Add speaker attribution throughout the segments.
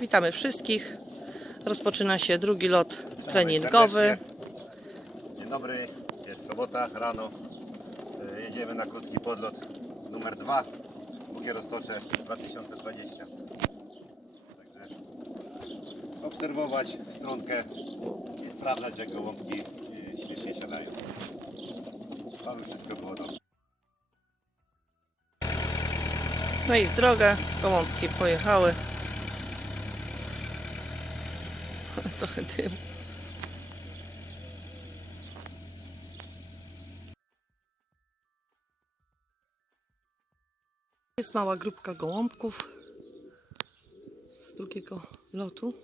Speaker 1: Witamy wszystkich. Rozpoczyna się drugi lot treningowy.
Speaker 2: Dzień dobry, jest sobota rano. E, Jedziemy na krótki podlot numer 2 Długie Roztocze 2020. Także obserwować stronkę i sprawdzać jak gołąbki e, śmiesznie siadają. Mamy wszystko było dobrze.
Speaker 1: No i w drogę. Gołąbki pojechały. Trochę. Jest mała grupka gołąbków z drugiego lotu.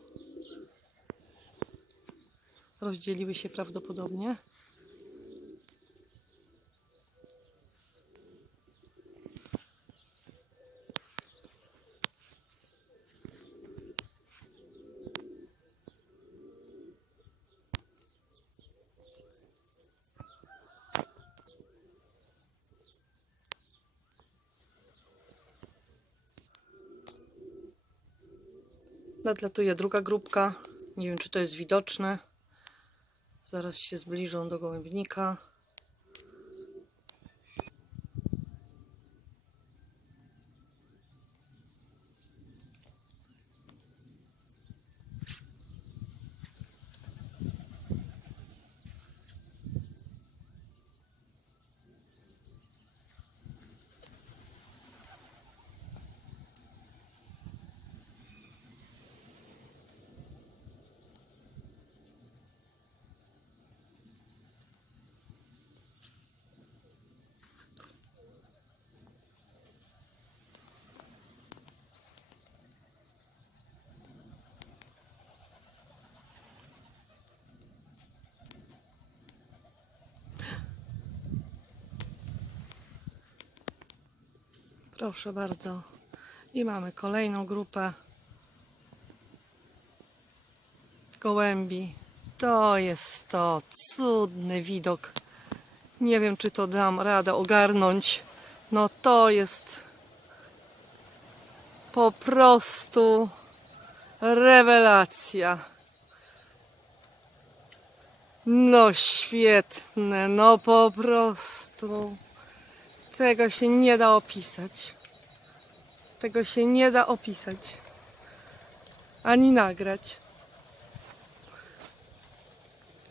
Speaker 1: Rozdzieliły się prawdopodobnie. Nadlatuje druga grupka. Nie wiem, czy to jest widoczne. Zaraz się zbliżą do gołębnika. Proszę bardzo. I mamy kolejną grupę gołębi. To jest to cudny widok. Nie wiem, czy to dam radę ogarnąć. No to jest po prostu rewelacja. No świetne, no po prostu. Tego się nie da opisać. Tego się nie da opisać. Ani nagrać.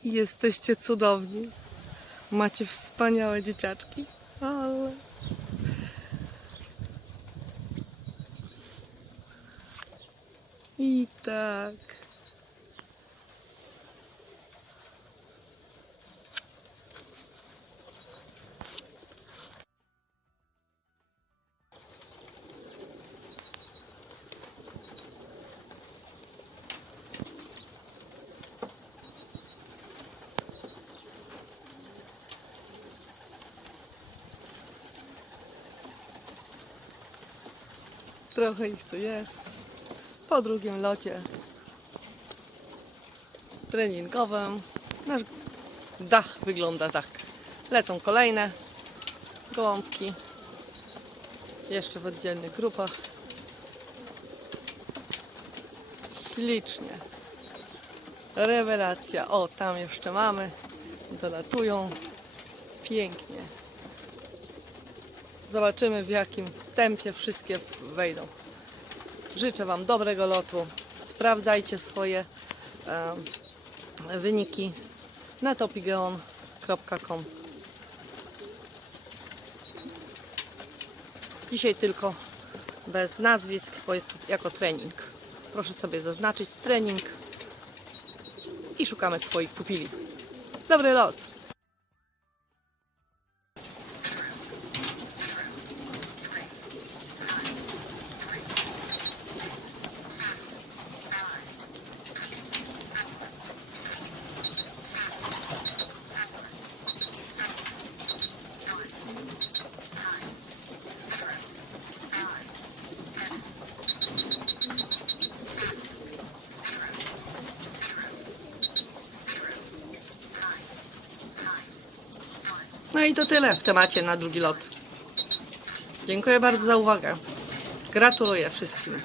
Speaker 1: Jesteście cudowni. Macie wspaniałe dzieciaczki. Ale... I tak. Trochę ich tu jest. Po drugim locie treningowym nasz dach wygląda tak. Lecą kolejne gołąbki. Jeszcze w oddzielnych grupach. Ślicznie. Rewelacja. O, tam jeszcze mamy. Dolatują. Pięknie. Zobaczymy w jakim tempie wszystkie wejdą. Życzę Wam dobrego lotu. Sprawdzajcie swoje em, wyniki na topigeon.com. Dzisiaj tylko bez nazwisk, bo jest jako trening. Proszę sobie zaznaczyć trening i szukamy swoich pupili. Dobry lot! No i to tyle w temacie na drugi lot. Dziękuję bardzo za uwagę. Gratuluję wszystkim.